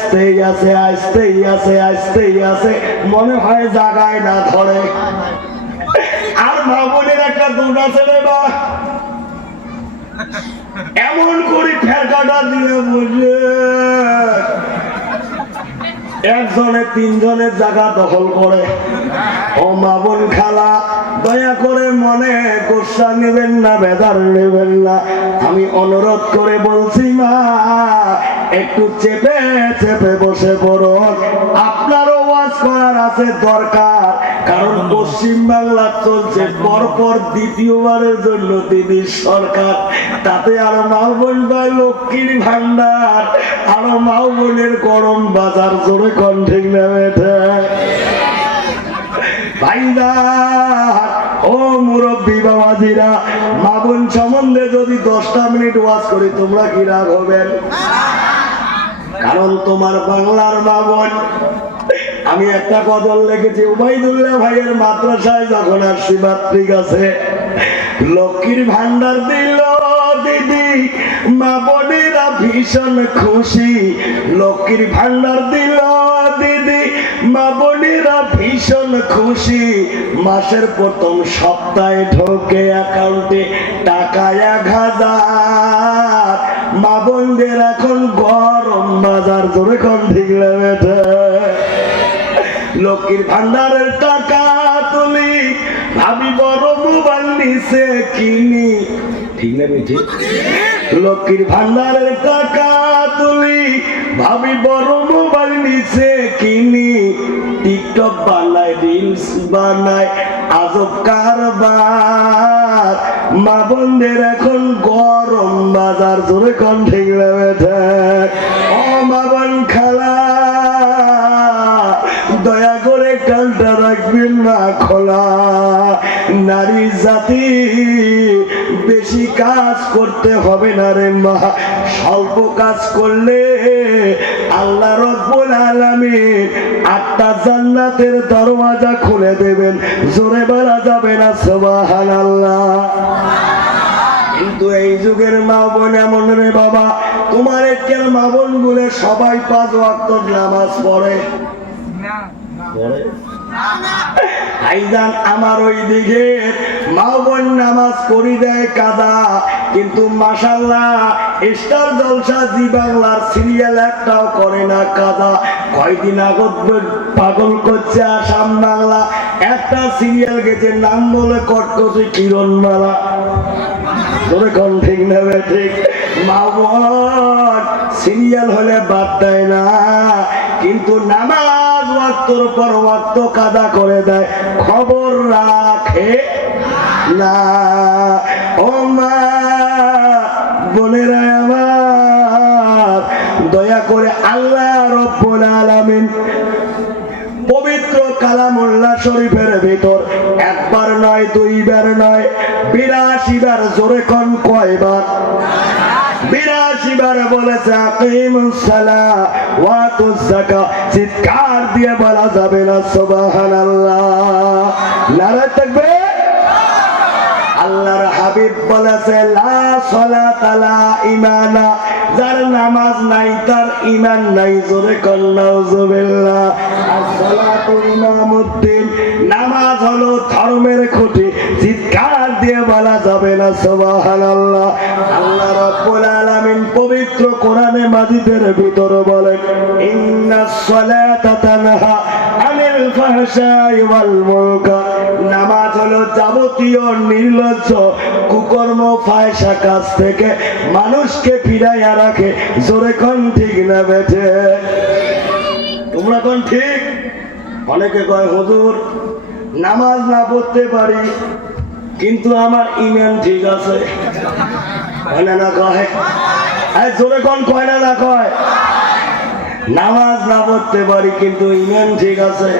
আসতেই আছে আসতেই আছে আসতেই আছে। মনে হয় জাগায় না ধরে। আর মা বোনের একটা বা এমন করে দিয়ে একজনে তিনজনের জায়গা দখল করে। ও মা বোন খালা, দয়া করে মনে গোসা নেবেন না, বেদার নেবেন না। আমি অনুরোধ করে বলছি মা একটু চেপে চেপে বসে পড়ুন। আপনারও ওয়াজ করার আছে দরকার কারণ পশ্চিম বাংলা চলছে। পরপর দ্বিতীয়বারের জন্য দিদির সরকার। তাতে আরও মাও বোন পায় লক্ষ্মীর ভান্ডার আরও মাও বোনের গরম বাজার জোরে কণ্ঠে নেমে ও মুরব্বী বাবাজিরা মা সম্বন্ধে যদি দশটা মিনিট ওয়াজ করি তোমরা কি রাগ হবেন? কারণ তোমার বাংলার মা বোন আমি একটা কদল লিখেছি, উবাইদুল্লাহ ভাইয়ের মাদ্রাসায় যখন আসছি আছে লক্ষ্মীর ভান্ডার দিল দিদি, মা বোনেরা ভীষণ খুশি। লক্ষ্মীর ভান্ডার দিল দিদি, মা বোনেরা ভীষণ খুশি। মাসের প্রথম সপ্তাহে ঢোকে অ্যাকাউন্টে টাকা এক হাজার। লক্ষ্মীর ভান্ডারের টাকা তুলি ভাবি বড় মোবাইল নিছে কিনি। ঠিক না ঠিক লক্ষ্মীর ভান্ডারের টাকা তুলি ভাবি বড় মোবাইল নিছে কিনি। টিকটক বানায়, রিলস বানায়, আজব কারবার। মা বোনদের এখন গরম বাজার, জোরে কণ্ঠে গেলে ও মা বেশি কাজ করতে হবে না রে মা। স্বল্প কাজ করলে আল্লাহ রব্বুল আলামিন আটটা জান্নাতের দরওয়াজা খুলে দেবেন। জোরে বেড়া যাবে না সুবহানাল্লাহ। কিন্তু এই যুগের মা বোন এমন রে বাবা তোমার একের মা বোন গুলে সবাই পাঁচ ওয়াক্ত নামাজ পড়ে। পড়ে? ভাইজান আমার ওই দিকে মা বোন নামাজ করি দেয় কাদা কিন্তু মাসাল্লাহ স্টার জলসা জি বাংলার সিরিয়াল একটাও করে না কাদা কয়দিন আগত পাগল করছে আসাম বাংলা, একটা সিরিয়াল গেছে, নাম বলে কটকটি কিরণমালা। তোরে কোন ঠিক নেবে ঠিক? মা বোন সিরিয়াল হলে বাদ দেয় না। কিন্তু নামাজ ওয়াক্তর পর ওয়াক্ত কাদা করে দেয়। খবর রাখে? না। ও মা আমার, দয়া করে আল্লাহ রব্বুল আলামিন পবিত্র কালামুল্লাহ শরীফের ভিতর একবার নয়, দুইবার নয় বিরাশি বার জোরে কন কয়বার? বিরাশি বার বলেছে চিৎকার দিয়ে বলা যাবে না, সুবহানাল্লাহ। আল্লাহর হাবিব বলেছে যার নামাজ নাই, তার ইমান নাই, জোরে ইমামুদ্দিন, নামাজ হলো ধর্মের খুঁটি। চিৎকার দিয়ে বলা যাবে না, সুবহানাল্লাহ। আল্লাহ রাব্বুল আলামিন পবিত্র কোরআনে মাজিদের ভিতরে বলেন ইন্নাস সালাতা তানহা আনিল ফাহশাই ওয়াল মুনকার। নামাজ হলো যাবতীয় নির্লজ্জ কুকর্ম ফায়সা কাজ থেকে মানুষকে ফিরাইয়া রাখে, জোরে কোন ঠিক না বেঠে? তোমরা কোন ঠিক? অনেকে কয়, হুজুর, নামাজ না পড়তে পারি। কিন্তু আমার ইমান ঠিক আছে। হয় না না কয়? হ্যাঁ জোরে কোন কয় না না কয়? নামাজ না পড়তে পারি কিন্তু ইমান ঠিক আছে।